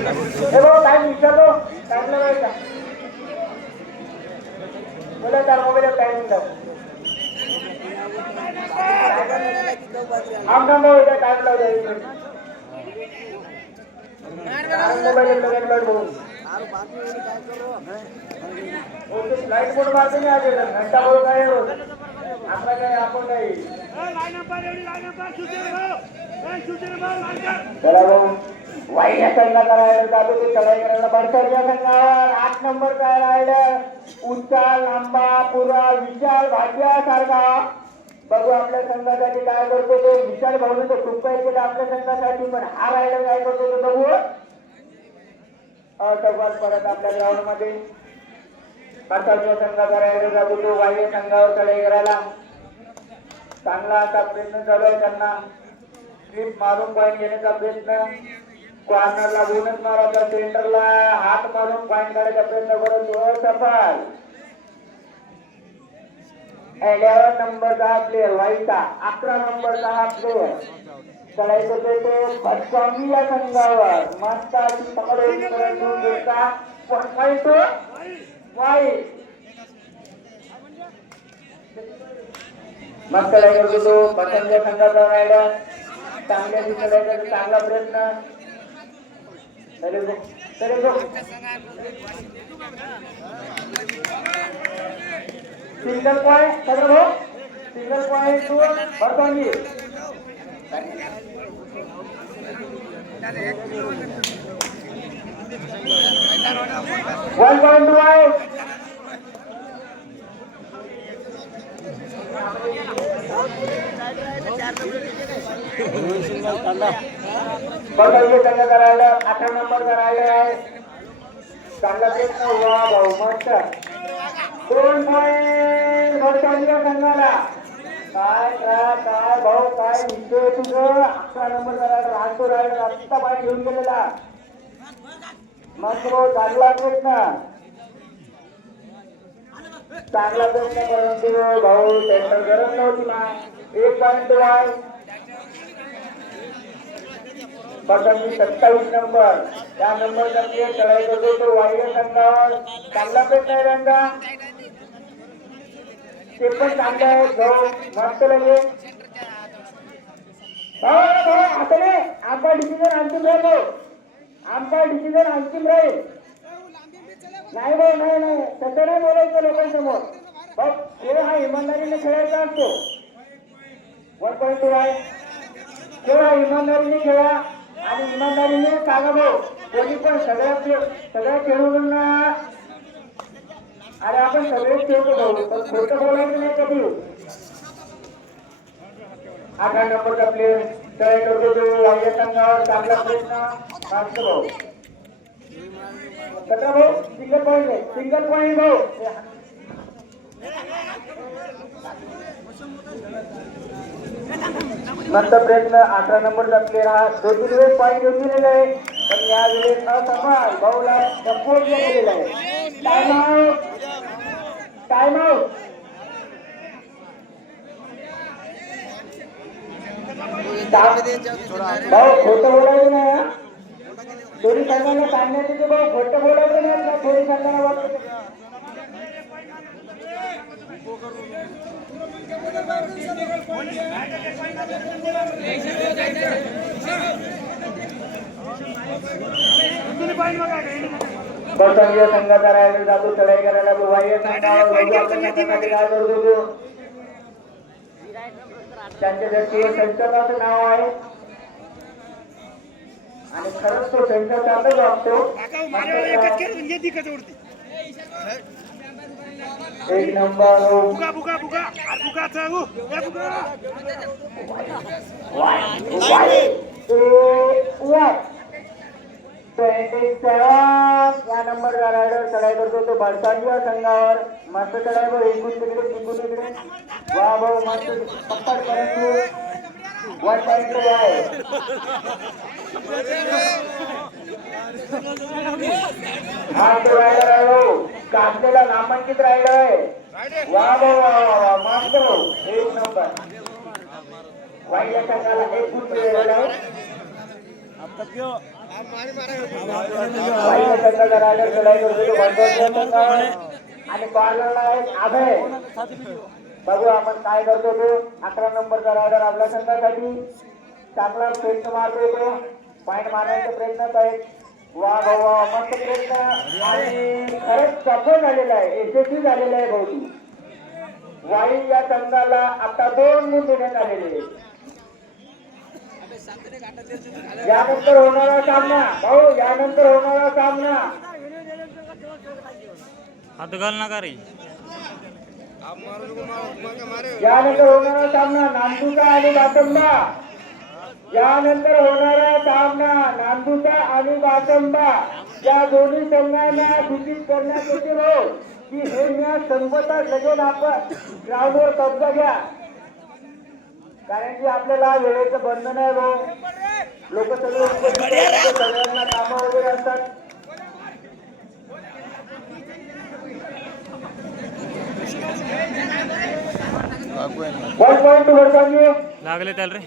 हे बघ टाइम विचारलो टाइम लावायचा बोला त्या मोबाईल टाइम लाव आमना मोबाईल टाइम लाव मोबाईल लगे बघू लाईट मोड मारते नाही आले घंटा बोल काय आपला काय आपण नाही चला भाऊ वाईट संघ करायला जातो ते चढाई करायला बडसरच्या संघावर 8 नंबर काय राहिलं उच्चाल लांबा पुरा विशाल भाग्या सारखा बघू आपल्या संघासाठी काय करतो तो विशाल भाऊने तो खूप काही केलं आपल्या संघासाठी पण हा राहिला काय करतो तो बघू असफल परत आपल्या ग्राउंड मध्ये बडसरच्या संघाचा राहिला जातो तो वाईट संघावर चढाई करायला चांगला असा प्रयत्न चालू आहे त्यांना स्लिप मारून पॉईंट घेण्याचा प्रयत्न कॉर्नरला बोनस मारायचा सेंटरला हात मारून पॉईंट काढायचा प्रयत्न करतो असफल 11 नंबरचा प्लेअर वाईचा 11 नंबरचा हा प्लेअर चढाई करतो तो बडसांगी या संघावर मस्त अशी पकड पॉईंट वाईट मस्त चढाई करतो तो बडसांगी या संघाचा रायडर चांगल्या दिशेला चांगला प्रयत्न single point single point to बडसांगी 1.2 बडसांगी संघ करायला 18 नंबर करायला आहे चांगला प्रयत्न वा भाऊ मस्त 2 पॉइंट बडसांगी संघाला काय काय भाऊ काय विषय तुझं 11 नंबर करायला राहतो राहिला आत्ता बाहेर घेऊन गेलेला मस्त भाऊ चांगला प्रयत्न परंतु भाऊ सेंटर गरज नव्हती ना 1 पॉइंट वाय बडसांगी 27 नंबर त्या नंबरचा प्लेअर चढाई करतो तो वाईट संघावर चांगला प्रयत्न आहे रंगा ते पण चांगले आहेत भाऊ मस्त लगे आता नाही आमचा डिसिजन अंतिम राहील आमचा डिसिजन अंतिम राहील नाही भाऊ नाही तसं नाही बोलायचं लोकांसमोर भाऊ खेळ हा इमानदारीने खेळायचा असतो 1.2 आहे खेळ हा इमानदारीने खेळा आणि इमानदारीने सांगा भाऊ कोणी पण सगळ्या खेळूंना अरे आपण सगळेच खेळतो भाऊ पण खोटं बोलायचं नाही कधी 18 नंबरचा प्लेअर तयार करतो तो वाईट संघावर चांगला प्रयत्न मागतो भाऊ 17 भाऊ सिंगल पॉइंट भाऊ मस्त प्रयत्न 18 नंबरचा प्लेअर हा 2-3 वेळेस पॉईंट घेऊन दिलेला आहे पण यावेळेस असफल भाऊला सपोर्ट केलेला आहे टाइम आउट भाऊ खोटं बोलायचं नाही दोन्ही संघांना सांगण्यात येते भाऊ खोटं बोलायचं नाही दोन्ही संघांना बडसांगी संघाचा रायडर जातो चढाई करायला वाईट संघावर काय करतो त्यांच्यासाठी संचालकाचं नाव आहे आणि खरंच तो संचालकाचाच वागतो 1 नंबर या नंबरचा रायडर चढाई करतो तो बडसांगी संघावर मस्त चढाई भाऊ इकडून तिकडे वा भाऊ मस्त पक्कड परंतु 1.2 आहे हा तो रायडर आहे भाऊ कापलेला नामांकित रायडर आहे वा भाऊ मस्त भाऊ 1 नंबर वाईट संघाला 1 गुण मिळालेला आहे वाईच्या संघाचा रायडर चढाई करतो तो बंडोरच्या संघावर आणि कॉर्नरला आहे अभय. बघू आपण काय करतो तो 11 नंबरचा रायडर आपल्या संघासाठी चांगला प्रयत्न मारतो तो पॉईंट मारण्याचा प्रयत्न आहेत. वा वा मस्त प्रयत्न आणि खरंच सफल झालेला आहे यशस्वी झालेला आहे भाऊ. वाई या संघाला आता 2 गुण देण्यात आलेले आहेत. यानंतर होणारा सामना भाऊ यानंतर होणारा सामना हात घाल नका रे. यानंतर होणारा सामना नांदुका आणि बाटंबा. यानंतर होणारा सामना नांदुका आणि बाटंबा या दोन्ही संघांना सूचित करण्यात येते भाऊ की हे मॅच संपता लगेच आपण ग्राउंडवर कब्जा घ्या. कारण की आपल्याला वेळेचं बंधन आहे भाऊ. लोक सगळे सगळ्यांना कामं वगैरे असतात. लागले त्याला रे.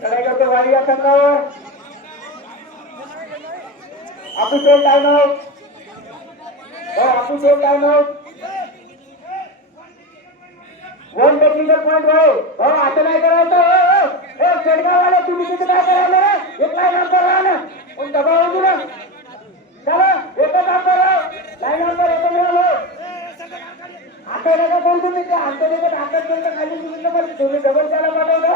काय करतो वारी या संघावर official time out. Official time out. 1 technical point भाऊ. असं नाही करायचं. खेडगाववाले तुम्ही तिथे काय करायला एक लाईन नंबर राहा ना पण दबाव होऊ ना. चला एकच नंबर लाईन नंबर येतो मिळालो. आता नका बोल तुम्ही ते आंतरिक हातात गेलं खाली तुम्ही डबल त्याला पाठवलं.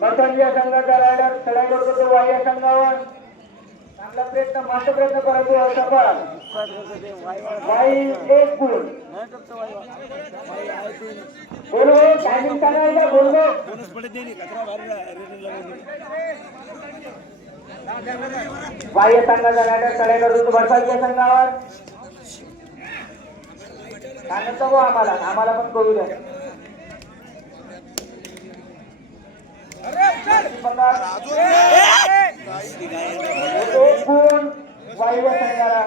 बसंत या संघाचा रायडर चढाई करतो तो वाई या संघावर चांगला प्रयत्न मस्त प्रयत्न करतो सफल. वाई 1 गुण. बोलो टायमिंग सांगायचा बोललो. वाई या संघाचा रायडर चढाई करतो तो बसंत या संघावर सांगतो गो आम्हाला पण करू द्या. वाईच्या संघाला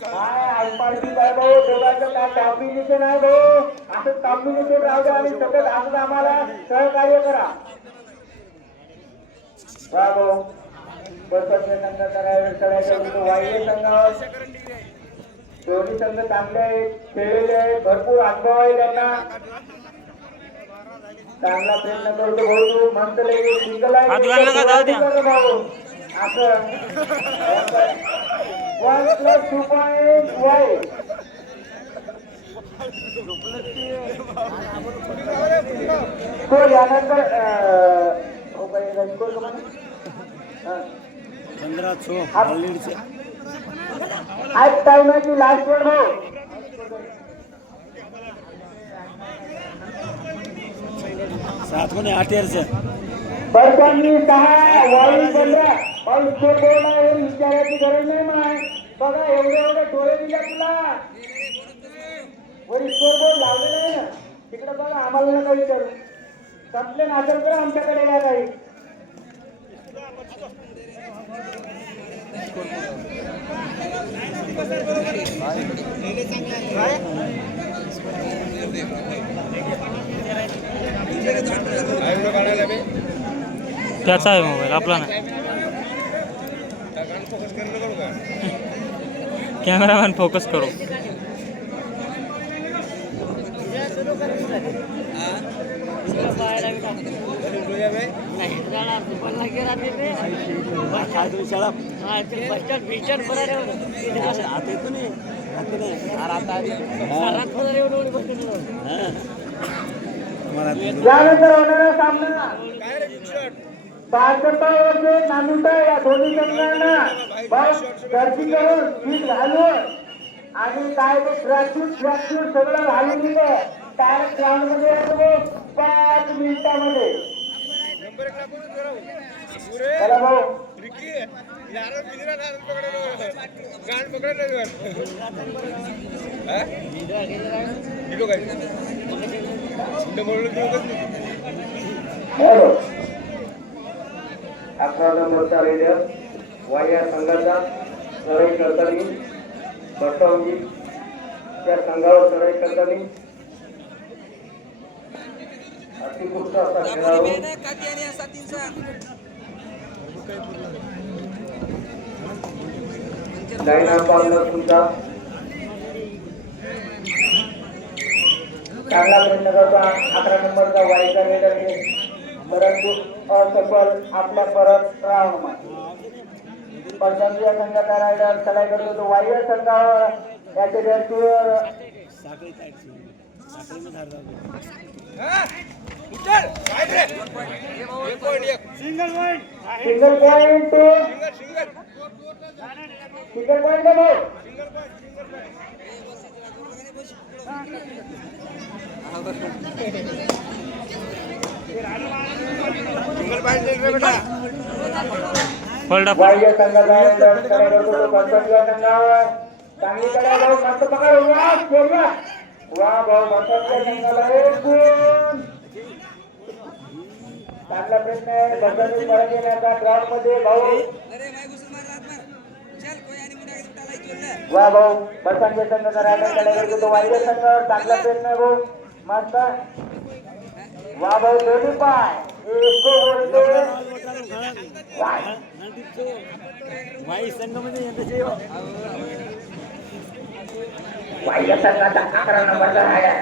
काय आसपासची काय भाऊ दोघांचं काय कॉम्बिनेशन आहे भाऊ. असं कॉम्बिनेशन राहू द्या आणि सतत असं आम्हाला सहकार्य करा. भाऊ बसंत संघाचा रायडर चढायचा वाई संघावर दोन्ही संघ चांगले आहेत खेळलेले आहेत भरपूर अनुभव आहे त्यांना. चांगला प्रयत्न करतो भाऊ. मस्त लगे सिंगल आहे भाऊ. असं 1+2 वाई. तो यानंतर 15 आज टाइमाची लास्ट वन भाऊ. बरसांनी 6 वाई 15 पाऊस स्कोर बोर्ड आहे विचारायची गरज नाही माय. बघा एवढे डोळे दिले तुला वरी स्कोर बोर्ड लावलेला आहे ना तिकडे बघा. आम्हाला नका विचारू. कंप्लेन असेल तर आमच्याकडे या काही. त्याचा आहे मोबाईल आपला नाही. कॅमेरामॅन फोकस करो. यानंतर होणारा सामना 65 वर्षे नांदुका या दोन्ही संघांना गर्दी करून पीठ घालून आणि काय ते ट्रॅक्सूट सगळं घालून दिलं डायरेक्ट ग्राउंड मध्ये येतो 5 मिनिटामध्ये. चला भाऊ अकरा नंबरचा रेडर वाई या संघाचा चढाई करताना बसवंगी त्या संघावर चढाई करताना अतिकृष्ट असा खेळाडू लाईन पावलं तुमचा चांगला प्रयत्न करतो 11 नंबरचा वाईचा रेडर आहे परंतु असफल आपल्या परत राऊंड मध्ये पंचांची या संघाचा रायडर चलाई करतो तो वाई संघावर याचे रेस्क्यूअर सिंगल पॉइंट वाह्य संघाचा करतो पंचांच्या संघावर चांगली कडे जाऊ मस्त पकड वा भाऊ पंचांच्या संघाला एक गुण चांगला प्रश्न आहे बंधनी परत येण्याचा ग्राउंड मध्ये भाऊ वा भाऊ पंचांच्या संघाचा रायडर कडे करतो वाह्य संघावर चांगला प्रश्न आहे भाऊ मस्त वा भाऊ दोन्ही पाय इसको बोलते वाई संघामध्ये यांचे वाह्य संघाचा 11 नंबरचा रायडर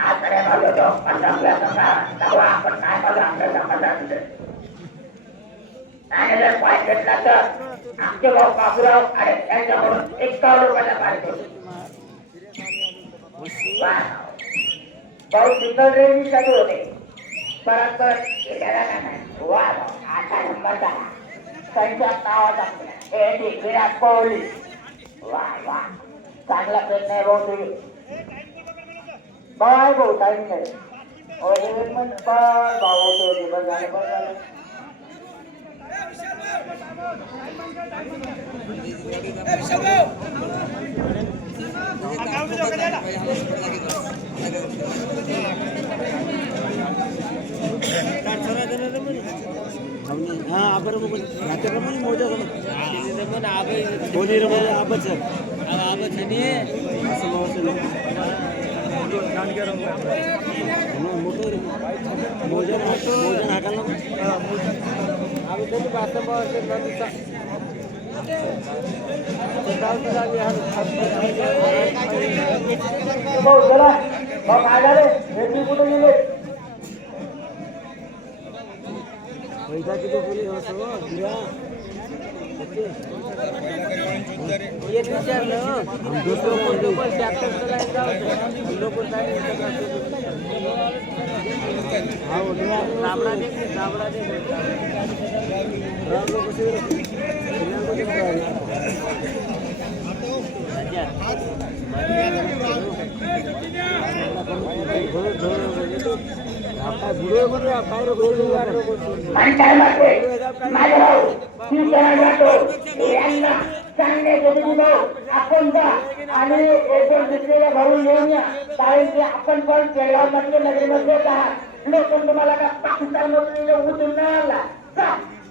आकडे बघतो पंचांच्या संघात आपण काय बघा आपल्या संघात आणि जर पॉईंट घेतला तर आमचे भाऊ बाबूराव आणि त्यांच्याकडून 51 रुपयाचा पाहिजे भाऊ सिंगल रेंज चालू होते परत वा 8 नंबरचा त्यांच्या नावाचा विराट कोहली वा वा चांगला प्रयत्न आहे भाऊ तुम्ही बाय भाऊ टाइम नाही भाऊ होते बस झालं बस झालं हा आपण त्याप्रमाणे मोजा बोली रमाला आबच आबच मोटर मोजन मोजन हाकाला आम्ही कधी बास्तव भाऊ चला भाऊ काय झाले भेटली कुठे गेले पैसा किती पोलीस विचारलं आणि एकूण दुसरीला भरून घेऊन या कारण की आपण पण केळगाव मध्ये नगरीमध्ये आहात लोक तुम्हाला का पाकिस्तान मध्ये उठून नाही आला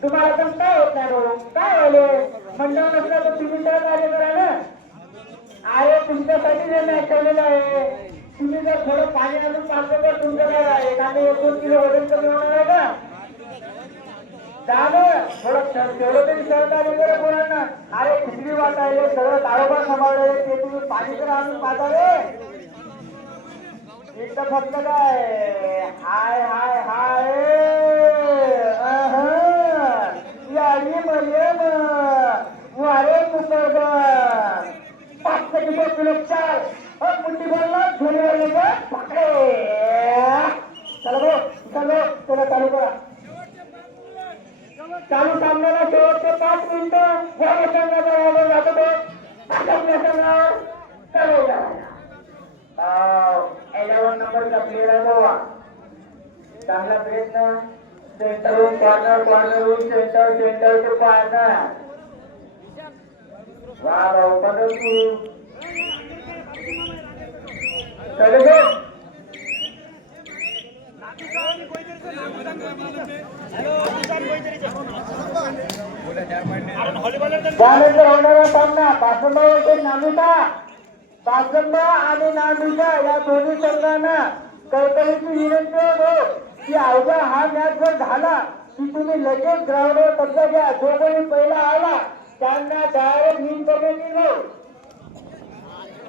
तुम्हाला पण काय होत नाही बाबा काय झाले मंडळ नसला तर तुम्ही तर कार्य करा ना अरे तुमच्यासाठी जे मॅच ठेवलेलं आहे तुम्ही जर थोडं पाणी आणून पाहतो तर तुमचं काय आहे एखादं 1-2 किलो वजन कमी होणार आहे का झालं थोडं तेवढं तरी सहकार्य करा कोणाला अरे खिचडी वाटायले सगळं दारोबा सांभाळले ते तुम्ही पाणी तर आणून पाहता इथं फक्त काय हाय हाय हाय यारी मरियम वारे मुकरद 5 किलो 4 मुंडी बोलला झोली वाले का पकडे चला चला चला चालू करा चालू सामन्याला शेवटचे 5 मिनिटं वाय संघाचा वावर जातो तो आपल्या संघावर चालू झाला 11 नंबरचा प्लेयर आहे गोवा चांगला प्रयत्न सेंटरहून कॉर्नरहून सेंटर टू कॉर्नर वा भाऊ बदलू चले गो त्यानंतर होणारा सामना पासंबावरती नामिता आणि नामिका या दोन्ही संघांना कळकळीची विनंती आहे भाऊ की अवघा हा मॅच जर झाला की तुम्ही लगेच ग्राउंडवर कब्जा घ्या. जो कोणी पहिला आला त्यांना डायरेक्ट मीन बघेल भाऊ.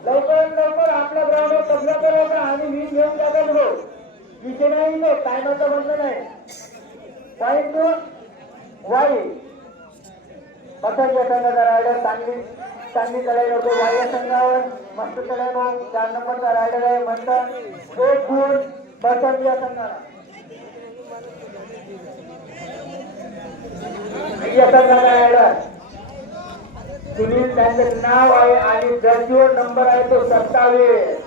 लवकरात लवकर आपल्या ग्राउंडवर कब्जा करायचा आणि मीन घेऊन जातात भाऊ. विषय नाही तो टायमाचा बंद नाही. पॉईंट वाई पसंत संघाचा रायडर चांगली चढाई होतो. वाई संघावर मस्त चढाई भाऊ. 4 नंबरचा रायडर आहे म्हणतात 1 गुण पसंत या संघाला. या संघाचा रायडर सुनील त्यांचं नाव आहे आणि जर्सीवर नंबर आहे तो 27.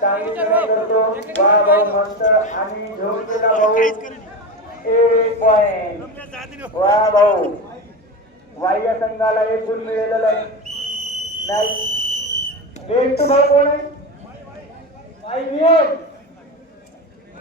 चांगली चढाई करतो वा भाऊ मस्त आणि घेऊन गेला भाऊ 1 पॉइंट. वा भाऊ वाह्य संघाला 1 गुण मिळालेला आहे. नाही बेल्ट भाऊ कोण आहे? वाई